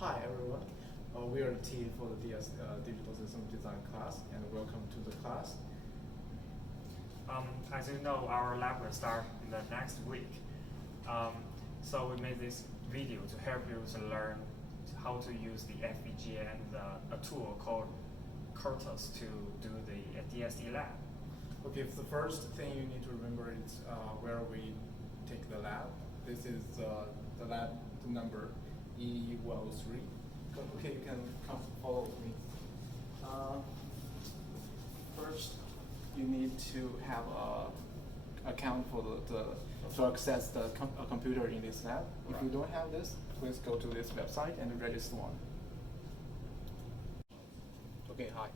Hi everyone, we are the team for the Digital System Design class, and welcome to the class. As you know, our lab will start in the next week. So we made this video to help you to learn how to use the FPGA and a tool called Quartus to do the DSD Lab. Okay, the first thing you need to remember is where we take the lab. This is the lab number E103. Okay, you can come follow me. First, you need to have a account for to access the computer in this lab. Right. If you don't have this, please go to this website and register one. Okay, hi.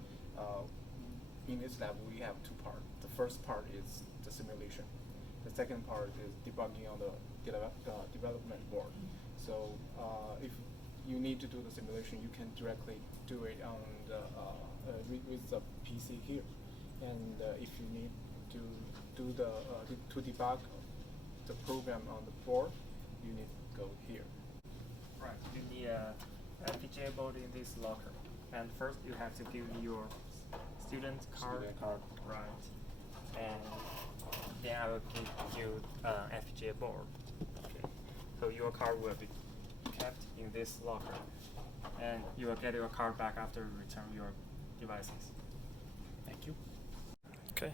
In this lab, we have two parts. The first part is the simulation. The second part is debugging on the development board. So if you need to do the simulation, you can directly do it on the with the PC here. And if you need to do to debug the program on the board, you need to go here. Right. You need a FPGA board in this locker. And first, you have to give me your student card. Right. And then I will give you an FPGA board. Okay. So your card will be kept in this locker, and you will get your card back after you return your devices. Thank you. Okay.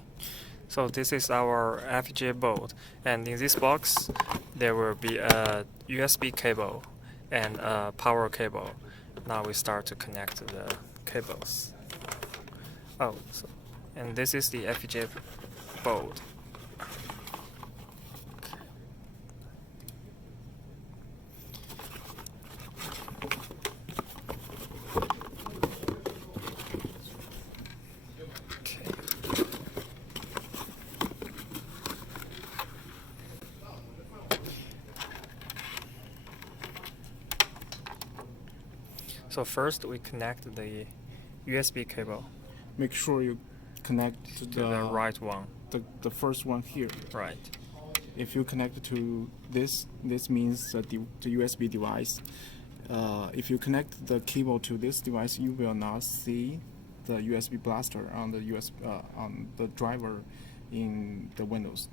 So this is our FPGA board, and in this box there will be a USB cable and a power cable. Now we start to connect the cables. And this is the FPGA board. So first we connect the USB cable. Make sure you connect to the right one. The first one here. Right. If you connect to this means the USB device. If you connect the cable to this device, you will not see the USB blaster on the on the driver in the Windows.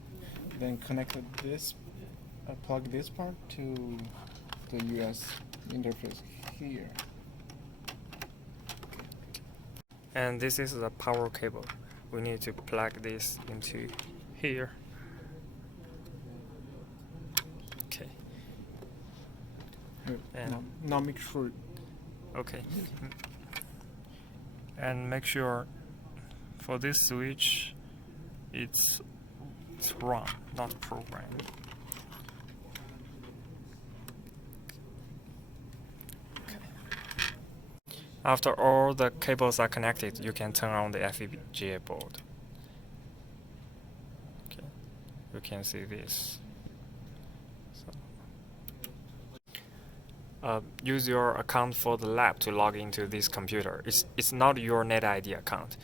Then connect this, plug this part to the US interface here. And this is the power cable. We need to plug this into here. Okay. And now make sure. Okay. And make sure for this switch it's run, not programmed. After all the cables are connected, you can turn on the FPGA board. Okay, you can see this. Use your account for the lab to log into this computer. It's not your NetID account.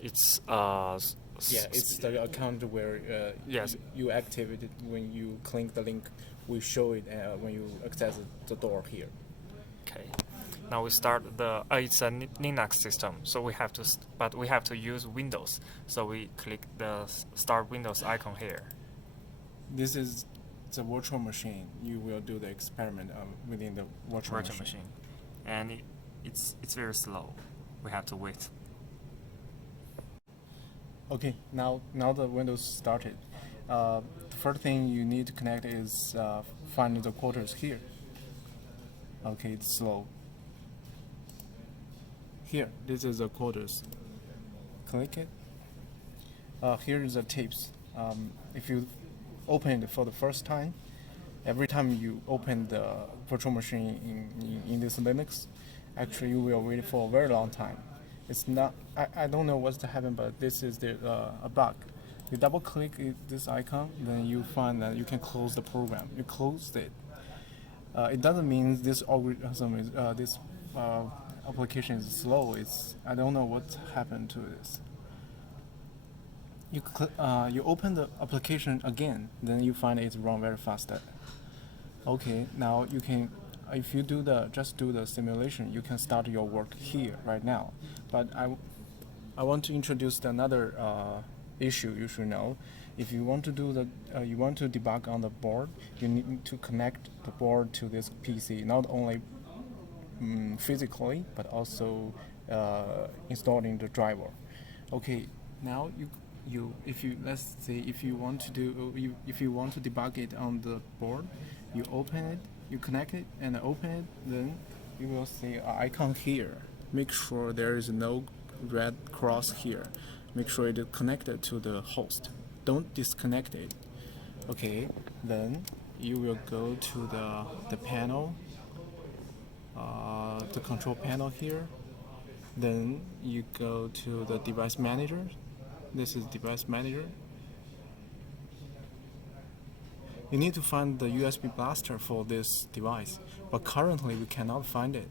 It's it's the account where yes. you activate it when you click the link. We show it when you access the door here. Okay. Now we start it's a Linux system, so we have to use Windows. So we click the Start Windows icon here. This is the virtual machine. You will do the experiment within the virtual machine. And it's very slow. We have to wait. Okay, now the Windows started. The first thing you need to connect is find the Quartus here. Okay, it's slow. Here, this is the Quartus. Click it. Here is the tapes. If you open it for the first time, every time you open the virtual machine in this Linux, actually you will wait for a very long time. It's not. I don't know what's to happen, but this is a bug. You double click this icon, then you find that you can close the program. You closed it. It doesn't mean this algorithm is this application is slow. I don't know what happened to this. You open the application again, then you find it's run very fast. Okay, now you can if you just do the simulation, you can start your work here right now. But I want to introduce another issue you should know. If you want to do you want to debug on the board, you need to connect the board to this PC, not only physically, but also installing the driver. Okay, now let's say if you want to debug it on the board, you open it, you connect it, and open it, then you will see an icon here. Make sure there is no red cross here. Make sure it is connected to the host. Don't disconnect it. Okay, then you will go to the panel, the control panel here. Then you go to the device manager. This is device manager. You need to find the USB blaster for this device, but currently we cannot find it.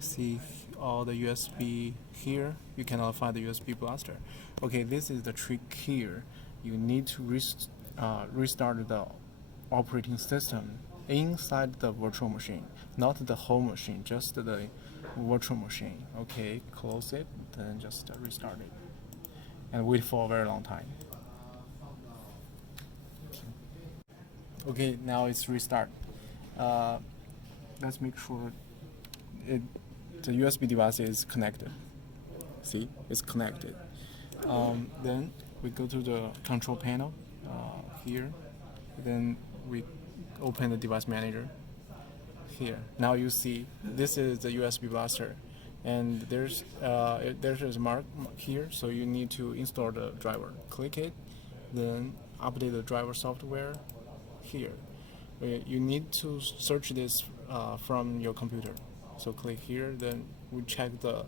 See all the USB here, you cannot find the USB blaster. Okay, this is the trick here. You need to restart the operating system inside the virtual machine, not the whole machine, just the virtual machine. Okay, close it, then just restart it and wait for a very long time. Okay, now it's restart. Let's make sure the USB device is connected. See, it's connected. Then we go to the control panel here. Then we open the device manager here. Now you see this is the USB blaster, and there's a mark here, so you need to install the driver. Click it, then update the driver software here. You need to search this from your computer. So click here, then we check the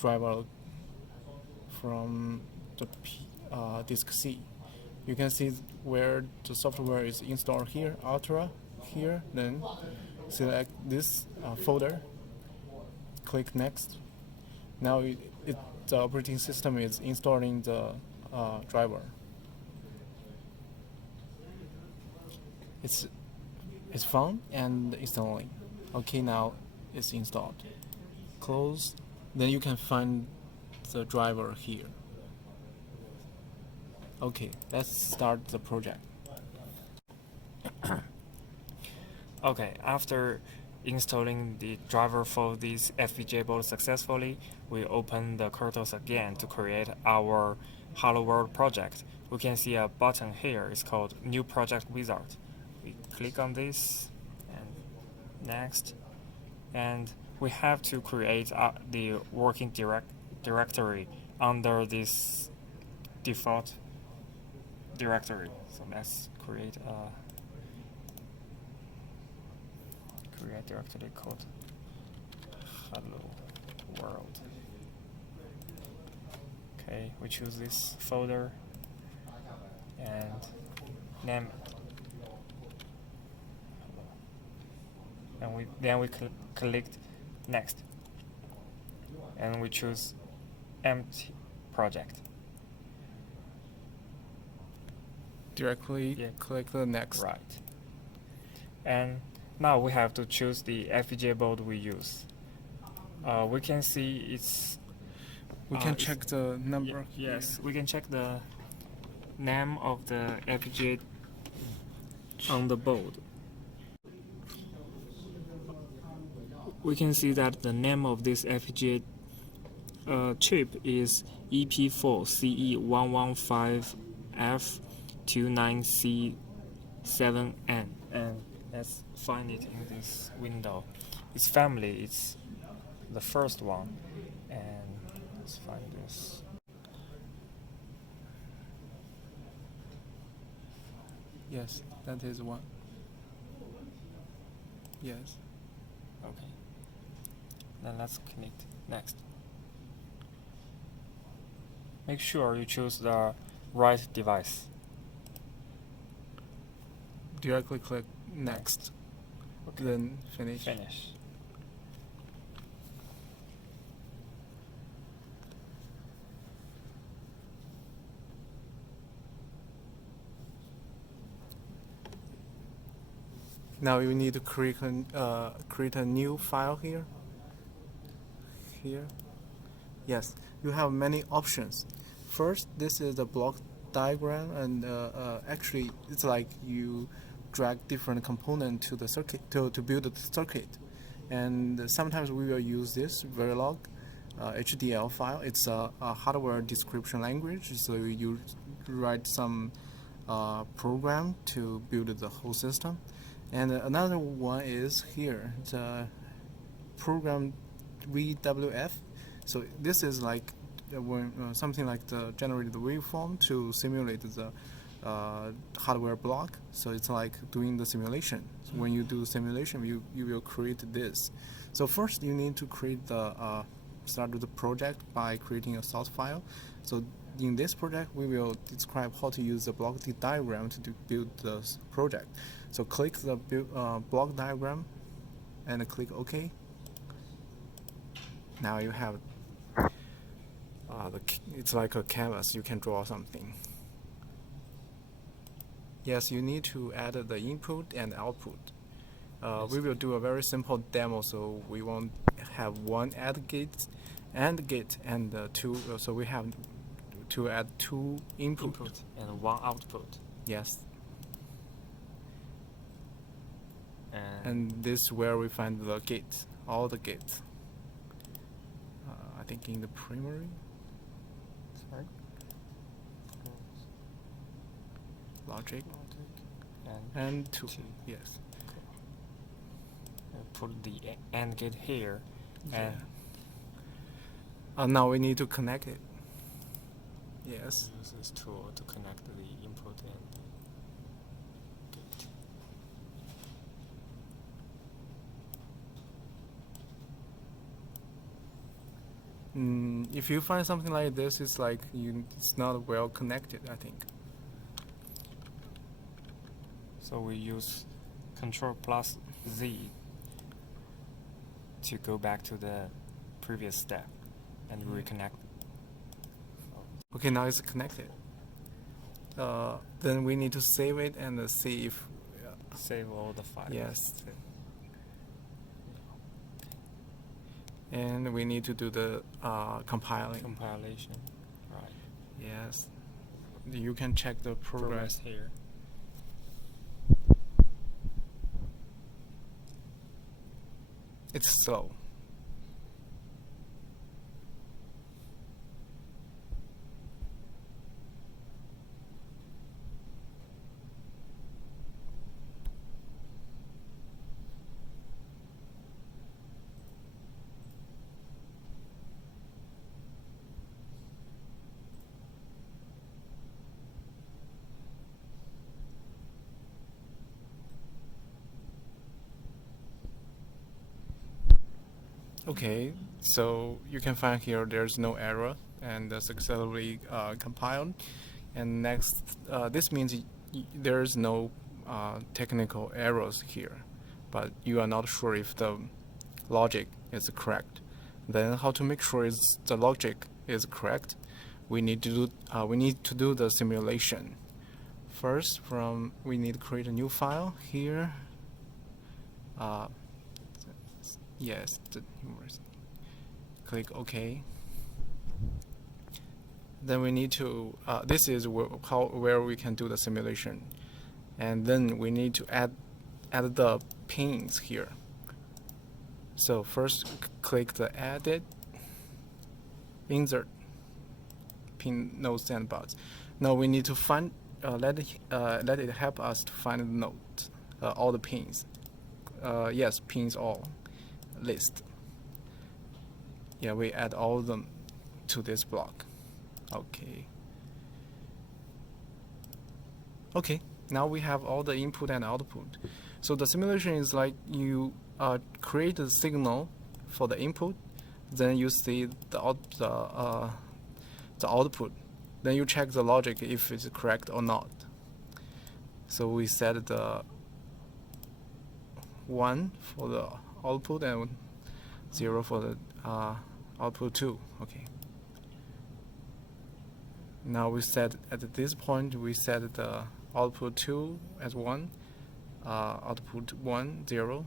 driver from the disk C. You can see where the software is installed here, Ultra here, then select this folder, click next. Now the operating system is installing the driver. It's found and installing. Okay, now it's installed. Close. Then you can find the driver here. Okay, let's start the project. Okay, after installing the driver for this FPGA board successfully, we open the Quartus again to create our Hello World project. We can see a button here. It's called New Project Wizard. We click on this and next, and we have to create the working directory under this default directory. So let's create a directory called Hello World. Okay, we choose this folder and name it. And then we click next, and we choose empty project. Directly click the next. Right. And now we have to choose the FPGA board we use. We can see it's. We can check the number. Yes, we can check the name of the FPGA on the board. We can see that the name of this FPGA chip is EP4CE115F29C7N, and let's find it in this window. Its family, it's the first one, and let's find this. Yes, that is one. Yes. Okay. Then let's connect next. Make sure you choose the right device. Directly click next. Okay. Then finish. Finish. Now you need to create a new file here. Yes, you have many options. First, this is the block diagram, and actually it's like you drag different components to the circuit to build the circuit. And sometimes we will use this Verilog HDL file. It's a hardware description language, so you write some program to build the whole system. And another one is here, the program VWF. So this is like something like the generated waveform to simulate the hardware block. So it's like doing the simulation. So when you do simulation, you will create this. So first you need to create the start the project by creating a source file. So in this project, we will describe how to use the block diagram to build the project. So click the block diagram and click OK. Now you have it's like a canvas. You can draw something. Yes, you need to add the input and output. We will do a very simple demo, so we won't have one AND gate and two. So we have to add two input and one output. Yes. And this is where we find the gate, all the gates. I think in the primary. Sorry. Logic. And two. Yes. Put the AND gate here. Yeah. And now we need to connect it. Yes. Use this tool to connect the input and gate. If you find something like this, it's like it's not well connected, I think. So we use Ctrl+Z to go back to the previous step and reconnect. Okay, now it's connected. Then we need to save it and see if save all the files. Yes. And we need to do the compilation. Right. Yes. You can check the progress here. It's slow. Okay, so you can find here there's no error and successfully compiled. And next, this means there's no technical errors here, but you are not sure if the logic is correct. Then how to make sure the logic is correct? We need to do the simulation. First, we need to create a new file here. Yes, click OK. Then we need to, this is where we can do the simulation. And then we need to add the pins here. So first click the Edit, Insert, Pin Node Sandbox. Now we need to find, let it help us to find the node, all the pins. Yes, pins all. List. Yeah, we add all of them to this block. Okay. Okay, now we have all the input and output. So the simulation is like you create a signal for the input, then you see the output. Then you check the logic if it's correct or not. So we set the 1 for the output and 0 for the output 2. Okay. Now we set at this point we set the output 2 as 1, output 1, 0.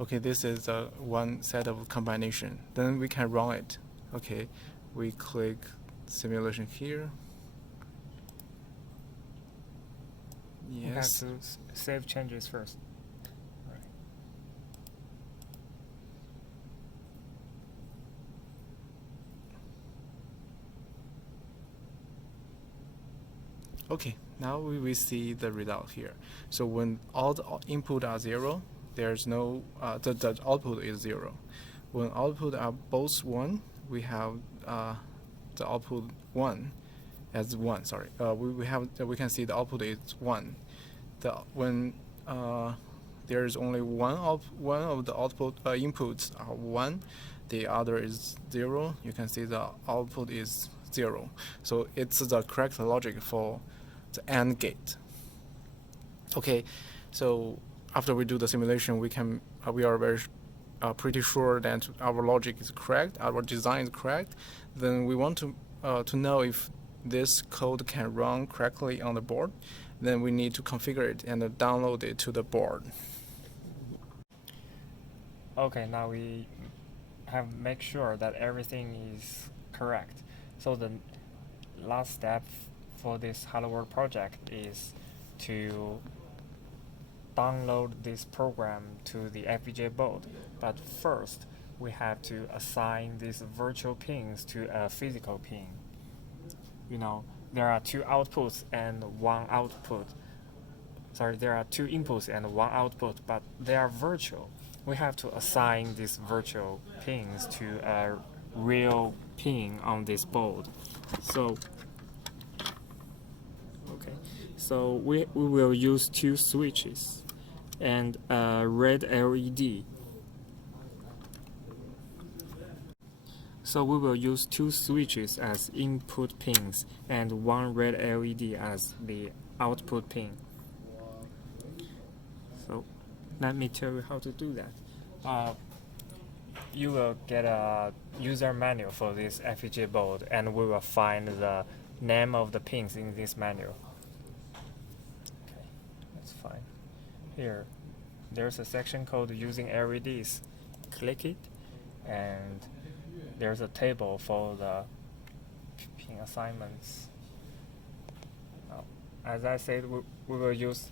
Okay, this is one set of combination. Then we can run it. Okay, we click simulation here. Yes. You have to save changes first. Right. Okay, now we will see the result here. So when all the input are 0, there's no the output is 0. When output are both 1, we have the output 1 as 1. Sorry, we can see the output is 1. When there's only one of the output inputs are 1, the other is 0. You can see the output is 0. So it's the correct logic for the AND gate. Okay, so after we do the simulation, we are very pretty sure that our logic is correct, our design is correct. Then we want to know if this code can run correctly on the board. Then we need to configure it and download it to the board. Okay, now we have make sure that everything is correct. So the last step for this Hello World project is to download this program to the FPGA board. But first, we have to assign these virtual pins to a physical pin. You know, there are 2 outputs and 1 output. Sorry, there are 2 inputs and 1 output, but they are virtual. We have to assign these virtual pins to a real pin on this board. So we will use 2 switches and a red LED. So we will use 2 switches as input pins and 1 red LED as the output pin. So let me tell you how to do that. You will get a user manual for this FPGA board, and we will find the name of the pins in this manual. Okay, that's fine. Here, there's a section called using LEDs. Click it, and there's a table for the pin assignments. Now, as I said, we will use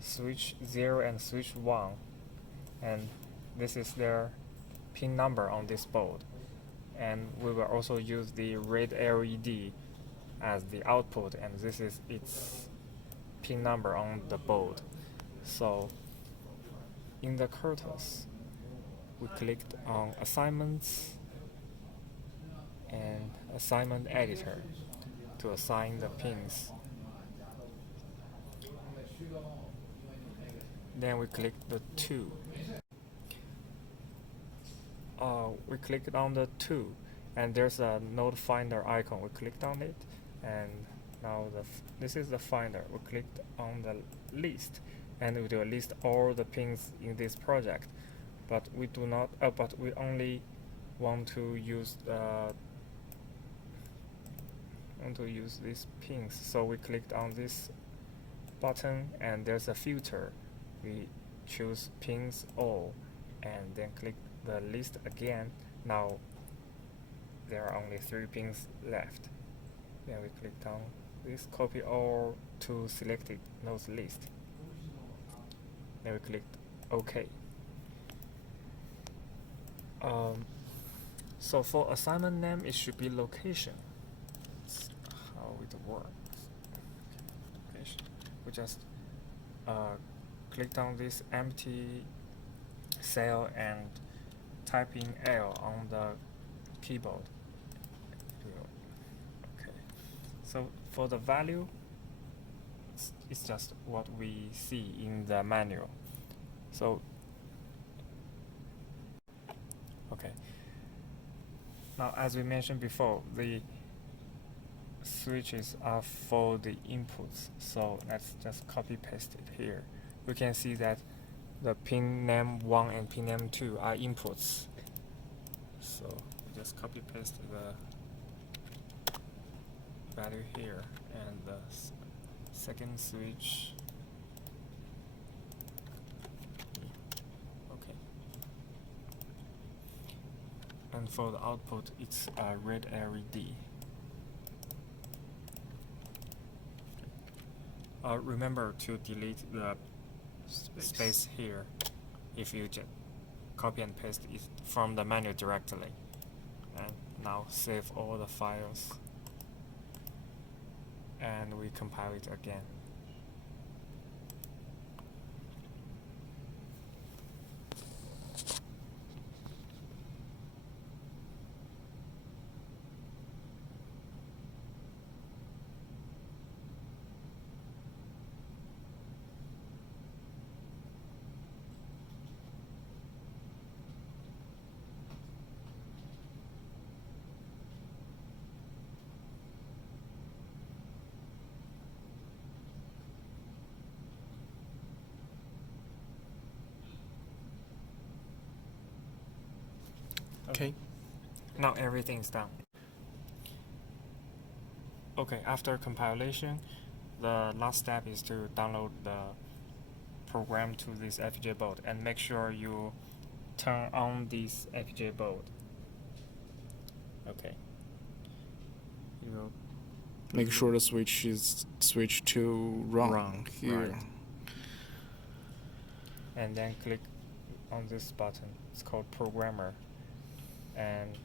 switch 0 and switch 1, and this is their pin number on this board. And we will also use the red LED as the output, and this is its pin number on the board. So in the Quartus, we clicked on assignments and assignment editor to assign the pins. Then we click the 2. We clicked on the 2, and there's a node finder icon. We clicked on it, and now this is the finder. We clicked on the list, and it will list all the pins in this project. But we do not. But we only want to use these pins. So we clicked on this button, and there's a filter. We choose pins all, and then click the list again. Now there are only 3 pins left. Then we clicked on this copy all to selected nodes list. Then we clicked OK. So for assignment name, it should be location. That's how it works. Location. We just clicked on this empty cell and type in L on the keyboard. Okay. So for the value, it's just what we see in the manual. So okay. Now, as we mentioned before, the switches are for the inputs. So let's just copy paste it here. We can see that the pin name 1 and pin name 2 are inputs. So we just copy paste the value here, and the second switch And for the output, it's a red LED. Remember to delete the space here if you just copy and paste it from the menu directly. And now save all the files. And we compile it again. Okay. Now everything's done. Okay, after compilation, the last step is to download the program to this FPGA board and make sure you turn on this FPGA board. Okay. You will Make sure the switch is switched to run here. right. And then click on this button. It's called Programmer. And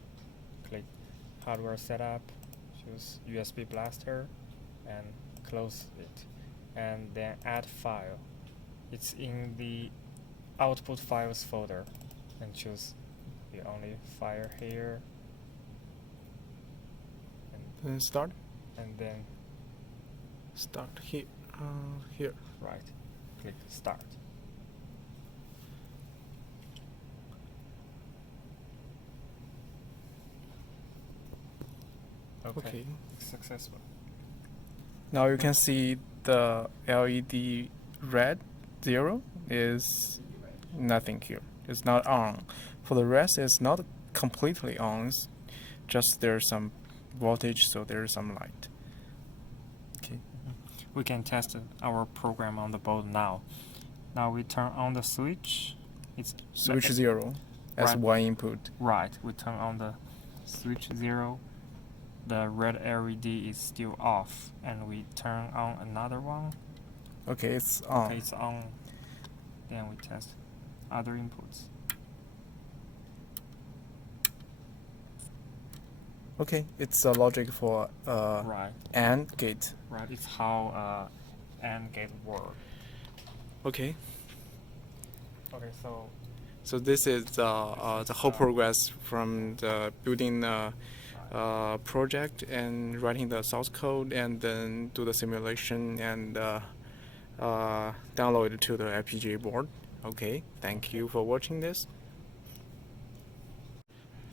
click Hardware Setup, choose USB Blaster, and close it. And then Add File. It's in the Output Files folder. And choose the only file here. Then start. And then Start here. Here. right, click Start. Okay. Successful. Now you can see the LED red 0 is nothing here. It's not on. For the rest, it's not completely on. It's just there's some voltage, so there's some light. Okay. We can test our program on the board now. Now we turn on the switch. It's Switch 0 as right. one input. Right, we turn on the switch 0. The red LED is still off, and we turn on another one. Okay, it's on. Okay, it's on. Then we test other inputs. Okay, it's a logic for Right. AND gate. Right, it's how AND gate work. Okay. Okay, so So this is the whole progress from the building project and writing the source code, and then do the simulation and download it to the FPGA board. Okay, thank you for watching this.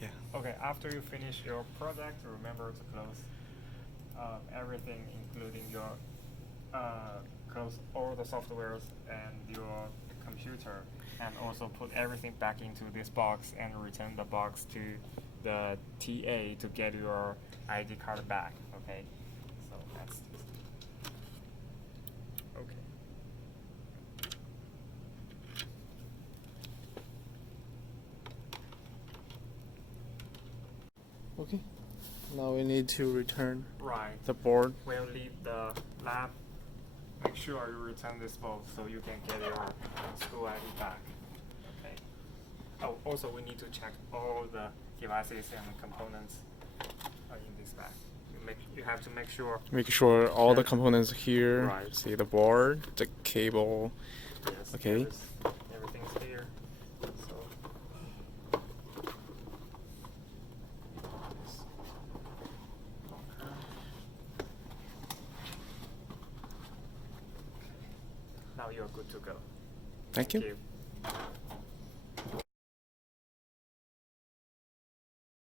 Yeah. okay, after you finish your project, remember to close everything, including your close all the softwares and your computer, and also put everything back into this box and return the box to the TA to get your ID card back. Okay, so that's just okay. Okay. Now we need to return Right. the board. When you leave the lab, make sure you return this box so you can get your school ID back. Okay. Oh, also we need to check all the devices and components are in this bag. You have to make sure. Make sure all the components here. Right. See the board, the cable. Yes. Okay. Everything's here. So. Now you're good to go. Thank you. you.